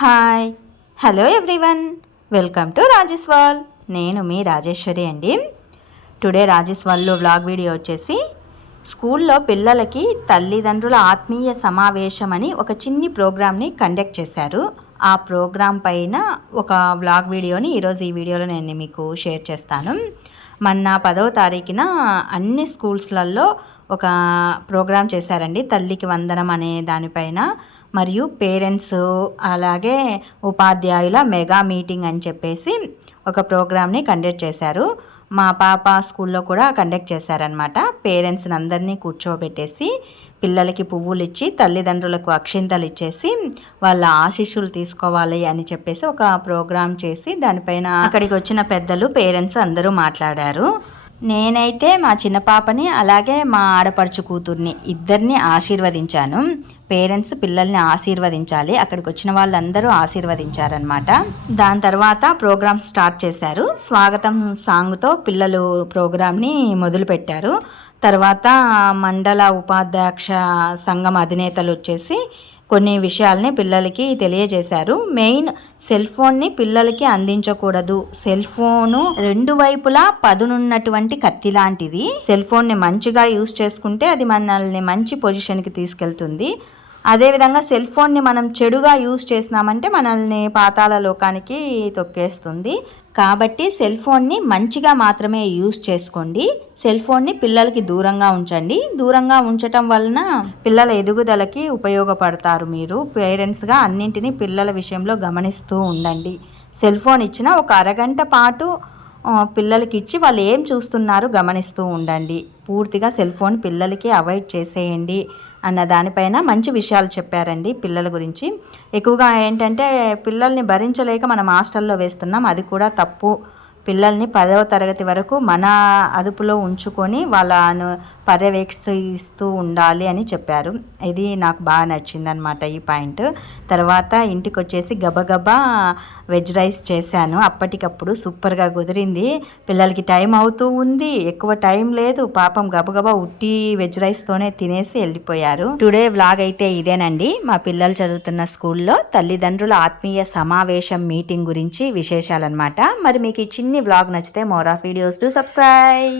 Hi hello everyone, welcome to Rajesh world. నేను మీ రాజేశ్వరి అండి. Today Rajesh వరల్డ్లో వ్లాగ్ వీడియో వచ్చేసి స్కూల్లో పిల్లలకి తల్లిదండ్రుల ఆత్మీయ సమావేశం అని ఒక చిన్ని ప్రోగ్రామ్ని కండక్ట్ చేశారు. ఆ ప్రోగ్రాం పైన ఒక వ్లాగ్ వీడియోని ఈరోజు ఈ వీడియోలో నేను మీకు షేర్ చేస్తాను. మొన్న 10వ తారీఖున అన్ని స్కూల్స్లలో ఒక ప్రోగ్రాం చేశారండి, తల్లికి వందనం అనే దానిపైన. మరియు పేరెంట్స్ అలాగే ఉపాధ్యాయుల మెగా మీటింగ్ అని చెప్పేసి ఒక ప్రోగ్రామ్ని కండక్ట్ చేశారు. మా పాప స్కూల్లో కూడా కండక్ట్ చేశారనమాట. పేరెంట్స్ని అందరినీ కూర్చోబెట్టేసి పిల్లలకి పువ్వులు ఇచ్చి తల్లిదండ్రులకు అక్షింతలు ఇచ్చేసి వాళ్ళ ఆశీస్సులు తీసుకోవాలి అని చెప్పేసి ఒక ప్రోగ్రాం చేసి దానిపైన అక్కడికి వచ్చిన పెద్దలు పేరెంట్స్ అందరూ మాట్లాడారు. నేనైతే మా చిన్న పాపని అలాగే మా ఆడపడుచు కూతుర్ని ఇద్దరిని ఆశీర్వదించాను. పేరెంట్స్ పిల్లల్ని ఆశీర్వదించాలి, అక్కడికి వచ్చిన వాళ్ళందరూ ఆశీర్వదించారనమాట. దాని తర్వాత ప్రోగ్రామ్ స్టార్ట్ చేశారు. స్వాగతం సాంగ్తో పిల్లలు ప్రోగ్రామ్ని మొదలుపెట్టారు. తర్వాత మండల ఉపాధ్యక్ష సంఘం అధినేతలు వచ్చేసి కొన్ని విషయాల్ని పిల్లలకి తెలియజేశారు. మెయిన్ సెల్ ఫోన్ని పిల్లలకి అందించకూడదు. సెల్ ఫోను రెండు వైపులా పదునున్నటువంటి కత్తి లాంటిది. సెల్ ఫోన్ని మంచిగా యూజ్ చేసుకుంటే అది మనల్ని మంచి పొజిషన్కి తీసుకెళ్తుంది. అదేవిధంగా సెల్ ఫోన్ని మనం చెడుగా యూజ్ చేసినామంటే మనల్ని పాతాళ లోకానికి తొక్కేస్తుంది. కాబట్టి సెల్ ఫోన్ని మంచిగా మాత్రమే యూజ్ చేసుకోండి. సెల్ ఫోన్ని పిల్లలకి దూరంగా ఉంచండి. దూరంగా ఉంచటం వలన పిల్లల ఎదుగుదలకి ఉపయోగపడతారు. మీరు పేరెంట్స్గా అన్నింటినీ పిల్లల విషయంలో గమనిస్తూ ఉండండి. సెల్ ఫోన్ ఇచ్చిన ఒక అరగంట పాటు పిల్లలకి ఇచ్చి వాళ్ళు ఏం చూస్తున్నారు గమనిస్తూ ఉండండి. పూర్తిగా సెల్ ఫోన్ పిల్లలకి అవాయిడ్ చేసేయండి అన్న దానిపైన మంచి విషయాలు చెప్పారండి పిల్లల గురించి. ఎక్కువగా ఏంటంటే పిల్లల్ని భరించలేక మనం హాస్టల్లో వేస్తున్నాం, అది కూడా తప్పు. పిల్లల్ని 10వ తరగతి వరకు మన అదుపులో ఉంచుకొని వాళ్ళను పర్యవేక్షిస్తూ ఉండాలి అని చెప్పారు. ఇది నాకు బాగా నచ్చిందనమాట ఈ పాయింట్. తర్వాత ఇంటికి వచ్చేసి గబగబా వెజ్ రైస్ చేశాను. అప్పటికప్పుడు సూపర్గా కుదిరింది. పిల్లలకి టైం అవుతూ ఉంది, ఎక్కువ టైం లేదు. పాపం గబగబా ఉట్టి వెజ్ రైస్తోనే తినేసి వెళ్ళిపోయారు. టుడే వ్లాగ్ అయితే ఇదేనండి. మా పిల్లలు చదువుతున్న స్కూల్లో తల్లిదండ్రుల ఆత్మీయ సమావేశం మీటింగ్ గురించి విశేషాలన్నమాట. మరి మీకు ఈ చిన్ని వ్లాగ్ నచ్చితే more of videos to subscribe.